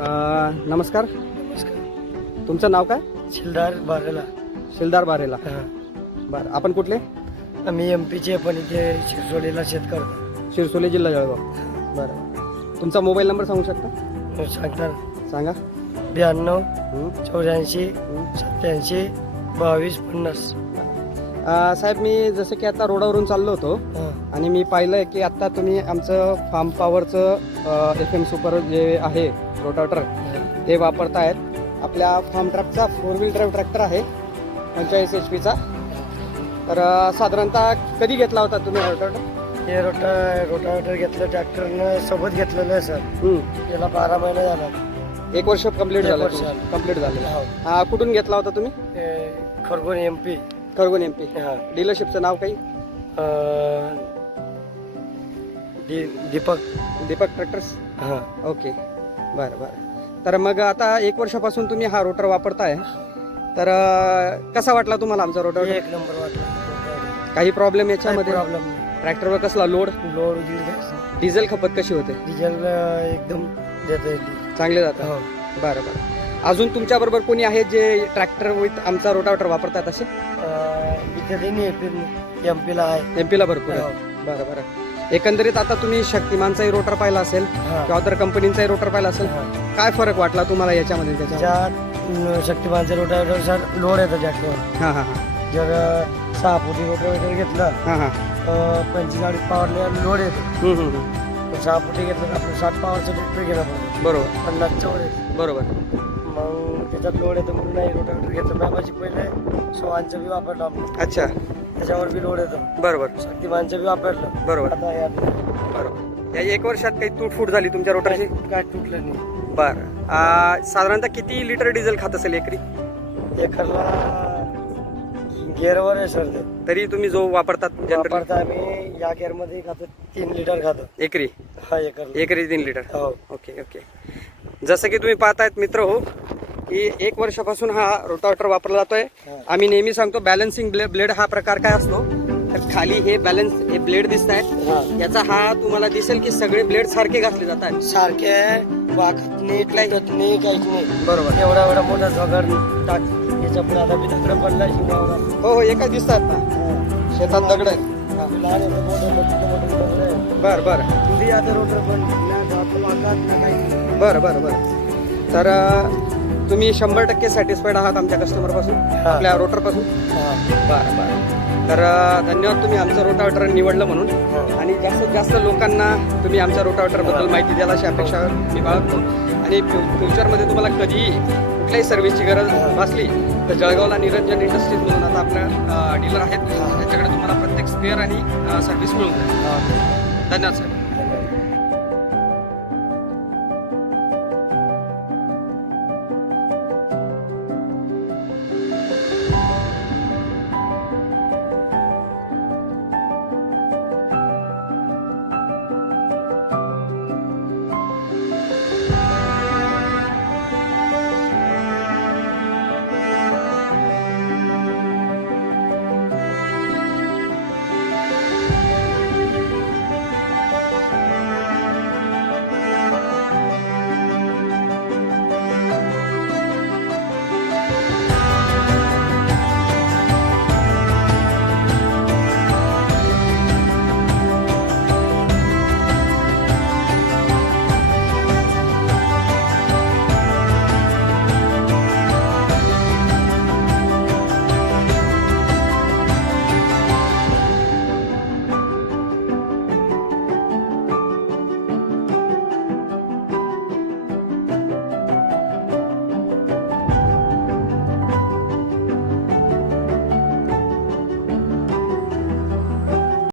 नमस्कार. तुमचं नाव काय? शिलदार बारेला. शिलदार बारेला. बरं, आपण कुठले? आम्ही MP चे, पण इथे शिरसोलीला शेत करतो. शिरसोली, जिल्हा जळगाव. बरं, तुमचा मोबाईल नंबर सांगू शकता? सांगणार. सांगा. 92 हं. 84 87 22 50. साहेब, मी जसं की आता रोडावरून चाललो होतो आणि मी पाहिलं की आता तुम्ही आमचं फार्म पॉवरचं FM सुपर जे आहे रोटावेटर ते वापरतायत. आपल्या फार्म ट्रॅकचा 4 व्हील ड्राईव्ह ट्रॅक्टर आहे 45 HP. तर साधारणतः कधी घेतला होता तुम्ही रोटावेटर? हे रोटावेटर घेतलं ट्रॅक्टरनं सोबत घेतलेलं आहे सर. त्याला 12 महिने झाला. 1 वर्ष कंप्लीट झालं. वर्ष. कंप्लीट झालं. कुठून घेतला होता तुम्ही? खरगोण MP. खरगोण MP. हां. डीलरशिपचं नाव काही? दीपक ट्रॅक्टर्स. हां. ओके, बरं बरं. तर मग आता 1 वर्षापासून तुम्ही हा रोटर वापरताय, तर कसा वाटला तुम्हाला आमचा रोटर? 1 नंबर वाटला. काही प्रॉब्लेम याच्यामध्ये? प्रॉब्लेम ट्रॅक्टरवर कसला लोड? डिझेल खपत कशी होते? डिझेल एकदम देता येईल. चांगले जातं. हो. बरं बरं. अजून तुमच्या बरोबर कोणी आहे जे ट्रॅक्टर विथ आमचा रोटावेटर वापरतात असे? इथे नाही, MP ला आहे. MP ला भरपूर आहे. हो. बरं बरं. एकंदरीत आता तुम्ही शक्तिमानचाही रोटर पाहिला असेल हां. किंवा अदर कंपनीचाही रोटर पाहिला असेल, हां. काय फरक वाटला तुम्हाला याच्यामध्ये त्याच्या? शक्तिमानचं रोटावेटर सर लोड येतं ट्रॅक्टरवर. हां हां हां. जर 6 फुटी रोटावेटर घेतलं हां हां. 45 पॉवरने लोड येतो. 6 फुटी घेतलं तर आपलं 60 पॉवरचं ट्रॅक्टर घेणं पडतं. बरोबर 50च्या वर येतं. बरोबर. मग त्याच्यात लोड येतं म्हणून नाही रोटावेटर घेतलं. मॅपाची पहिले सोहानचं बी वापरलं आपण. अच्छा. त्याच्यावर बी लोड येतं. बरोबर शक्तिमानचं बी वापरलं. बरोबर आता यात बरोबर. या 1 वर्षात काही तुटफूट झाली तुमच्या रोटरची? काय तुटलं नाही. बरं. साधारणतः किती लिटर डिझेल खात असेल एकरी? एकरला गिअरवर आहे सर ते. तरी तुम्ही जो वापरतात जनरली वापरता आम्ही या गिअरमध्ये खातो 3 लिटर खातो. एकरी? हा एकरला. एकरी 3 लिटर. हो. Okay okay. जसं की तुम्ही पाहतायत मित्र हो की 1 वर्षापासून हा रोटावेटर वापरला जातोय. आम्ही नेहमी सांगतो बॅलन्सिंग ब्लेड हा प्रकार काय असतो, तर खाली हे ब्लेड दिसत आहेत. हा. याचा हा तुम्हाला दिसेल की सगळे ब्लेड सारखे घातले जात आहेत. सारखे वाकत नाही, तुटत नाही, काहीच नाही. बरोबर. एवढा मोठा झगड टाक याच्या पुढे आता मी दगड पडला शिवावला. हो हो, एका दिसतात ना शेतात दगड आहेत. हा. लहान आहे, मोठे दगड आहे. बरं बरं तुझी आता रोटर पण ना आपण वाकत ना काही. बरं बरं बरं. तर तुम्ही 100% सॅटिस्फाईड आहात आमच्या कस्टमरपासून, हा. आपल्या रोटरपासून? हा. बरं बरं. तर धन्यवाद तुम्ही आमचं रोटावेटर निवडलं म्हणून, आणि जास्तीत जास्त लोकांना तुम्ही आमच्या रोटावेटरबद्दल माहिती द्याल अशी अपेक्षा मी बाळगतो. आणि फ्युचरमध्ये तुम्हाला कधीही कुठल्याही सर्व्हिसची गरज भासली तर जळगावला निरंजन इंडस्ट्रीज म्हणून आता आपल्या डीलर आहेत, त्याच्याकडे तुम्हाला प्रत्येक स्पेअर आणि सर्व्हिस मिळून जाईल. धन्यवाद साहेब.